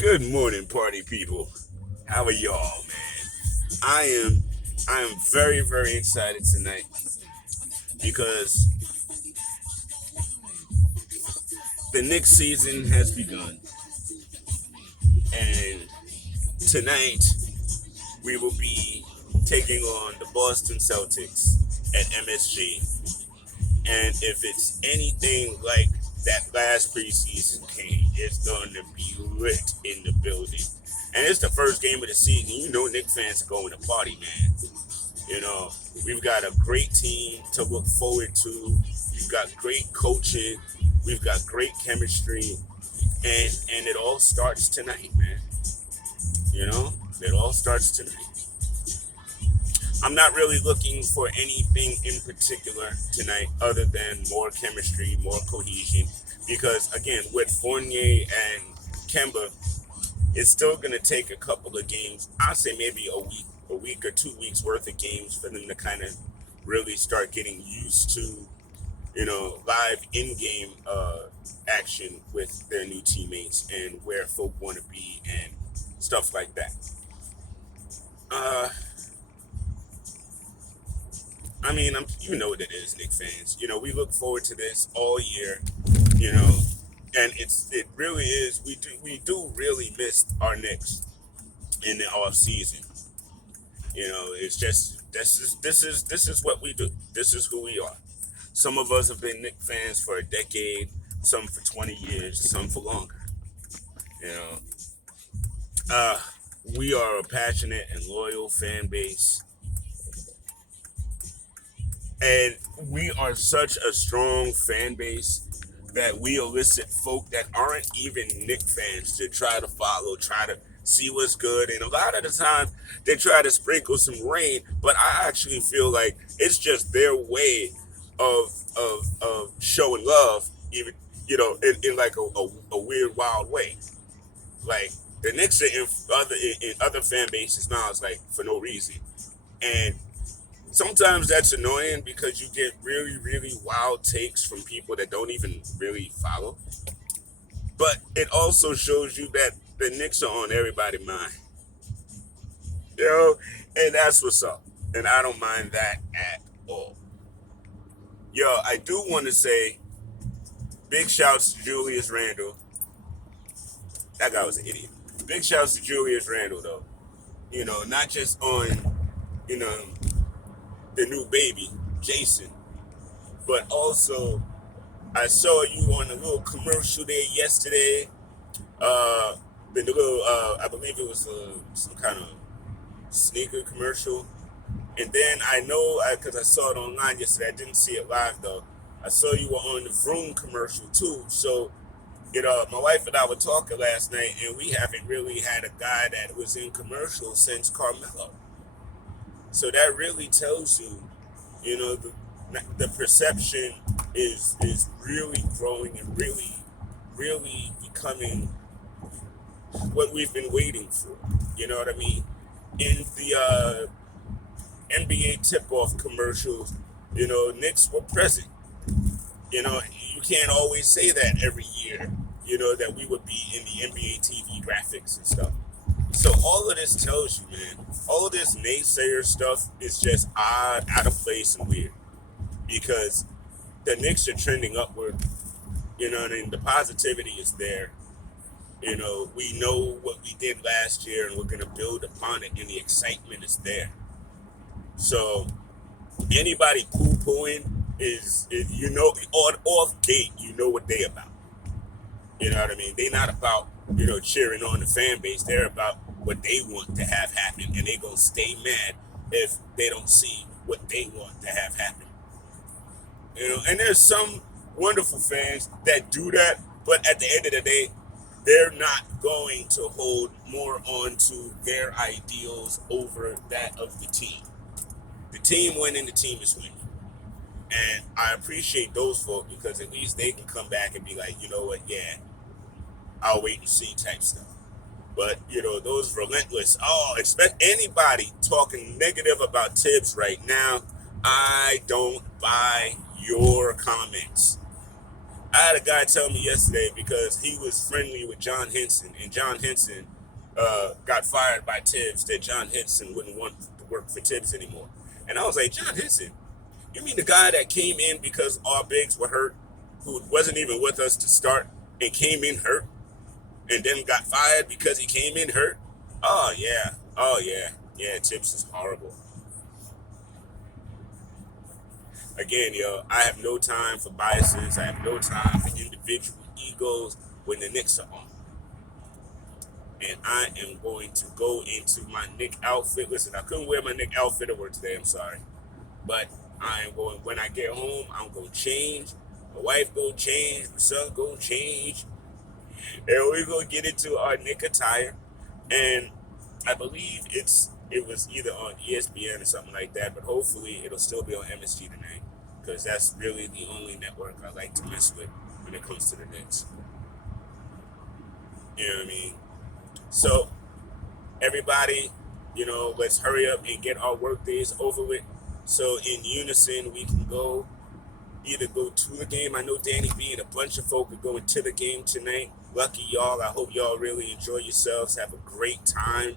Good morning, party people. How are y'all, man? I am very, very excited tonight because the Knicks season has begun, and tonight we will be taking on the Boston Celtics at MSG. And if it's anything like that last preseason game, it's going to be lit in the building. And it's the first game of the season. You know, Knicks fans are going to party, man. You know, we've got a great team to look forward to. We've got great coaching. We've got great chemistry, and it all starts tonight, man. You know, it all starts tonight. I'm not really looking for anything in particular tonight other than more chemistry, more cohesion. Because again, with Fournier and Kemba, it's still going to take a couple of games. I'd say maybe a week or 2 weeks worth of games for them to kind of really start getting used to, live in-game action with their new teammates and where folk want to be and stuff like that. Uh, I mean, you know what it is, Knicks fans. You know, we look forward to this all year. You know, and it really is. We do really miss our Knicks in the off season. You know, it's just this is what we do. This is who we are. Some of us have been Knicks fans for a decade, some for 20 years, some for longer. You know, uh, we are a passionate and loyal fan base, and we are such a strong fan base that we elicit folk that aren't even Nick fans to try to follow, try to see what's good. And a lot of the time they try to sprinkle some rain, but I actually feel like it's just their way of showing love, even in like a weird wild way. Like the Knicks are in other fan bases now, it's like for no reason. And sometimes that's annoying because you get really, really wild takes from people that don't even really follow. But it also shows you that the Knicks are on everybody's mind, you know, and that's what's up. And I don't mind that at all. Yo, I do want to say big shouts to Julius Randle. That guy was an idiot. Big shouts to Julius Randle, though. You know, not just on, you know, the new baby, Jason, but also I saw you on a little commercial there yesterday. Uh, the little, I believe it was some kind of sneaker commercial. And then I know, because I saw it online yesterday, I didn't see it live though. I saw you were on the Vroom commercial too. So, my wife and I were talking last night, and we haven't really had a guy that was in commercials since Carmelo. So that really tells you, the perception is really growing and really, really becoming what we've been waiting for. You know what I mean? In the NBA tip-off commercials, Knicks were present. You can't always say that every year. That we would be in the NBA TV graphics and stuff. So all of this tells you, man, all of this naysayer stuff is just odd, out of place, and weird because the Knicks are trending upward. And the positivity is there. We know what we did last year, and we're gonna build upon it, and the excitement is there. So anybody poo-pooing is off gate, you know what they about. You know what I mean? They're not about, cheering on the fan base. They're about what they want to have happen. And they're going to stay mad if they don't see what they want to have happen. And there's some wonderful fans that do that. But at the end of the day, they're not going to hold more on to their ideals over that of the team. The team winning, the team is winning. And I appreciate those folks because at least they can come back and be like, you know what, yeah, I'll wait and see type stuff. But, those relentless, expect anybody talking negative about Tibbs right now. I don't buy your comments. I had a guy tell me yesterday because he was friendly with John Henson, and John Henson got fired by Tibbs, that John Henson wouldn't want to work for Tibbs anymore. And I was like, John Henson, you mean the guy that came in because our bigs were hurt, who wasn't even with us to start and came in hurt and then got fired because he came in hurt? Oh, yeah. Oh, yeah. Yeah, Tibbs is horrible. Again, yo, I have no time for biases. I have no time for individual egos when the Knicks are on. And I am going to go into my Knick outfit. Listen, I couldn't wear my Knick outfit to work today. I'm sorry. But I am going, when I get home, I'm going to change. My wife going to change. My son going to change. And we're going to get into our Knick attire. And I believe it was either on ESPN or something like that. But hopefully it'll still be on MSG tonight. Because that's really the only network I like to mess with when it comes to the Knicks. You know what I mean? So, everybody, let's hurry up and get our work days over with. So, in unison, we can either go to the game. I know Danny B and a bunch of folk are going to the game tonight. Lucky y'all. I hope y'all really enjoy yourselves. Have a great time.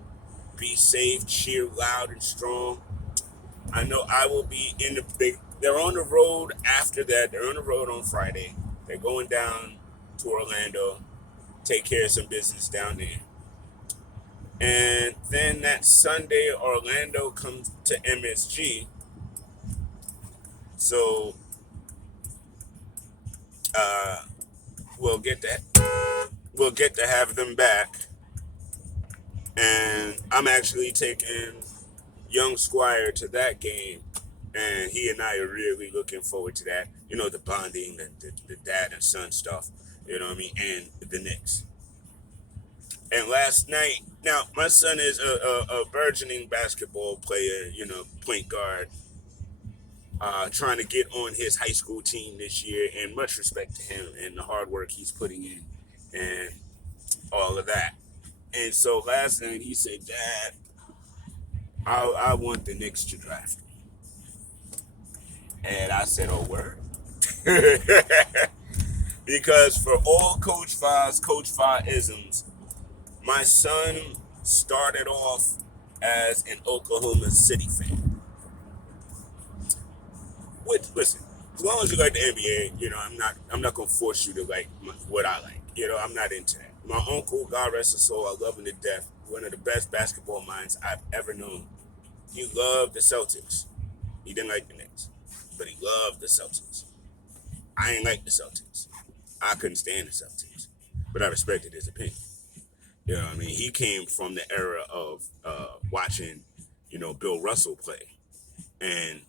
Be safe. Cheer loud and strong. I know I will be in they're on the road after that. They're on the road on Friday. They're going down to Orlando, take care of some business down there. And then that Sunday, Orlando comes to MSG. So uh, we'll get to have them back. And I'm actually taking young Squire to that game, and he and I are really looking forward to that. The bonding, the dad and son stuff. You know what I mean, and the Knicks. And last night, now my son is a burgeoning basketball player. Point guard, trying to get on his high school team this year. And much respect to him and the hard work he's putting in, and all of that. And so last night he said, "Dad, I want the Knicks to draft me." And I said, "Oh, word." Because for all Coach Fi isms, my son started off as an Oklahoma City fan. Which, listen, as long as you like the NBA, I'm not gonna force you to like what I like. I'm not into that. My uncle, God rest his soul, I love him to death. One of the best basketball minds I've ever known. He loved the Celtics. He didn't like the Knicks, but he loved the Celtics. I ain't like the Celtics. I couldn't stand the Celtics, but I respected his opinion. You know what I mean? He came from the era of watching, Bill Russell play. And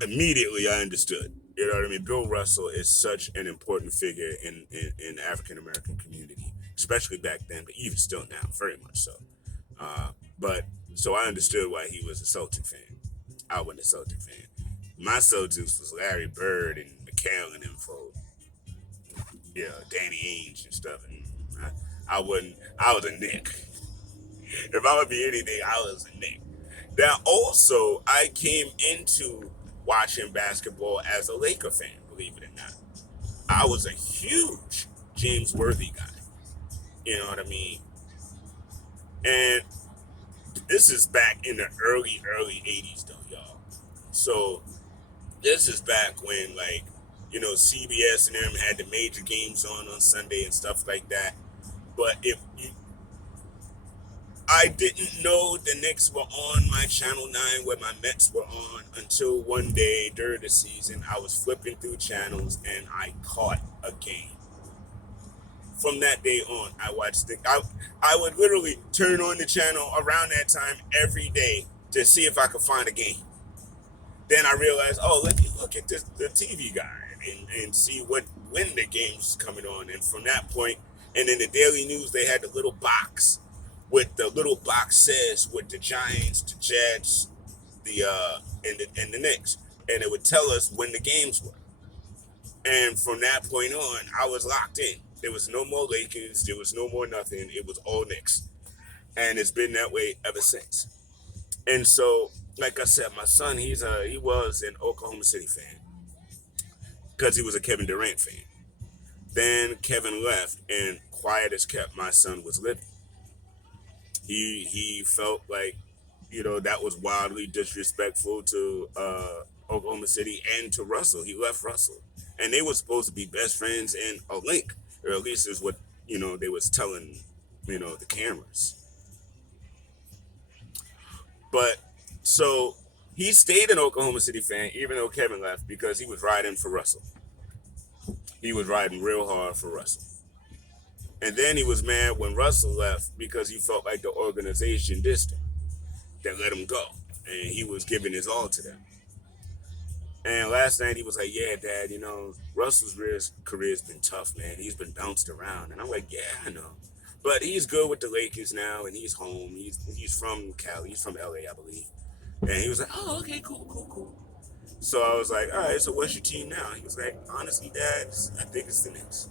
immediately I understood. You know what I mean? Bill Russell is such an important figure in the African American community, especially back then, but even still now, very much so. But so I understood why he was a Celtic fan. I wasn't a Celtic fan. My Celtics was Larry Bird and McHale and them folks. Danny Ainge and stuff. And I wasn't. I was a Knick. If I would be anything, I was a Knick. Now, also, I came into watching basketball as a Laker fan, believe it or not. I was a huge James Worthy guy. You know what I mean? And this is back in the early 80s, though, y'all. So, this is back when, CBS and them had the major games on Sunday and stuff like that. But I didn't know the Knicks were on my Channel 9 where my Mets were on until one day during the season I was flipping through channels and I caught a game. From that day on, I would literally turn on the channel around that time every day to see if I could find a game. Then I realized, oh, let me look at the TV guide and see when the game's coming on. And from that point, and in the Daily News, they had the little box with the little box says with the Giants, the Jets, and the Knicks, and it would tell us when the games were. And from that point on, I was locked in. There was no more Lakers. There was no more nothing. It was all Knicks, and it's been that way ever since. And so, like I said, my son, he was an Oklahoma City fan because he was a Kevin Durant fan. Then Kevin left, and quiet as kept, my son was living. He felt like, that was wildly disrespectful to Oklahoma City and to Russell. He left Russell, and they were supposed to be best friends in a link, or at least is what they was telling the cameras. But so he stayed an Oklahoma City fan even though Kevin left because he was riding for Russell. He was riding real hard for Russell. And then he was mad when Russell left because he felt like the organization dissed him. They let him go. And he was giving his all to them. And last night he was like, yeah, Dad, Russell's career's been tough, man. He's been bounced around. And I'm like, yeah, I know. But he's good with the Lakers now, and he's home. He's from Cali. He's from LA, I believe. And he was like, oh, okay, cool. So I was like, all right, so what's your team now? He was like, honestly, Dad, I think it's the Knicks.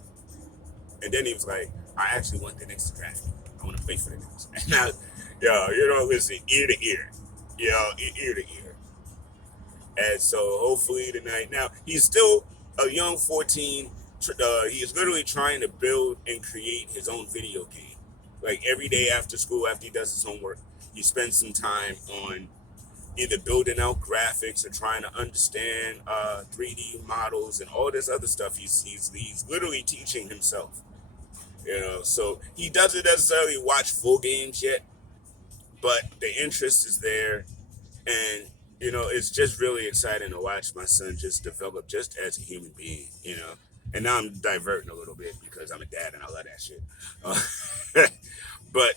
And then he was like, I actually want the Knicks to draft me. I want to play for the Knicks. And listen, ear to ear. Ear to ear. And so hopefully tonight, now he's still a young 14. He is literally trying to build and create his own video game. Like every day after school, after he does his homework, he spends some time on either building out graphics or trying to understand 3D models and all this other stuff. He's literally teaching himself. So he doesn't necessarily watch full games yet, but the interest is there, and it's just really exciting to watch my son just develop just as a human being. And now I'm diverting a little bit because I'm a dad and I love that shit. But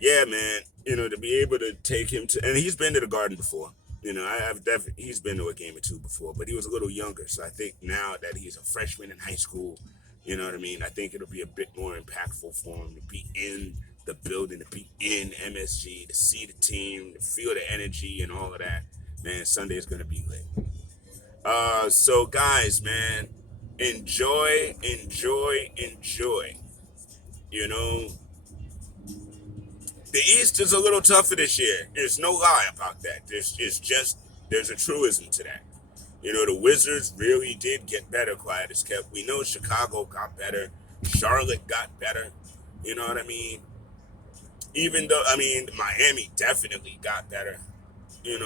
yeah, man, to be able to take him to, and he's been to the Garden before. I've definitely, he's been to a game or two before, but he was a little younger. So I think now that he's a freshman in high school, you know what I mean? I think it'll be a bit more impactful for him to be in the building, to be in MSG, to see the team, to feel the energy and all of that. Man, Sunday is going to be lit. So guys, man, enjoy. The East is a little tougher this year. There's no lie about that. There's a truism to that. The Wizards really did get better, quiet as kept. We know Chicago got better. Charlotte got better. You know what I mean? Miami definitely got better. And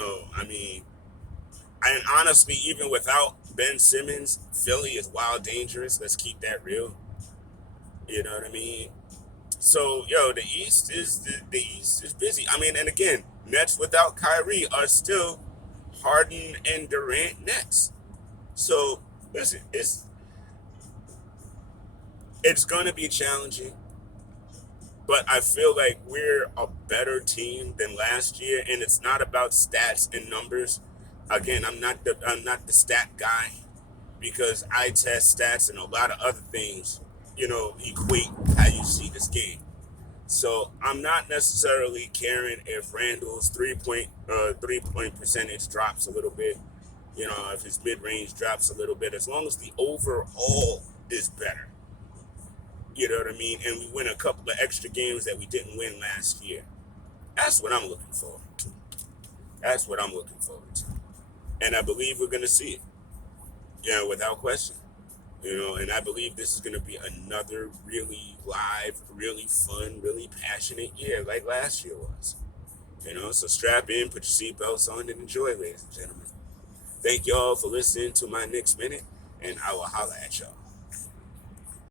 honestly, even without Ben Simmons, Philly is wild dangerous. Let's keep that real. You know what I mean? So, the East is busy. And again, Nets without Kyrie are still Harden and Durant Nets. So, listen, it's going to be challenging, but I feel like we're a better team than last year, and it's not about stats and numbers. Again, I'm not the stat guy because I test stats and a lot of other things, equate how you see this game. So I'm not necessarily caring if Randall's three-point percentage drops a little bit, if his mid-range drops a little bit, as long as the overall is better. You know what I mean? And we win a couple of extra games that we didn't win last year. That's what I'm looking forward to. And I believe we're going to see it, without question. And I believe this is going to be another really live, really fun, really passionate year like last year was. So strap in, put your seatbelts on, and enjoy, ladies and gentlemen. Thank y'all for listening to my Knicks Minute, and I will holla at y'all.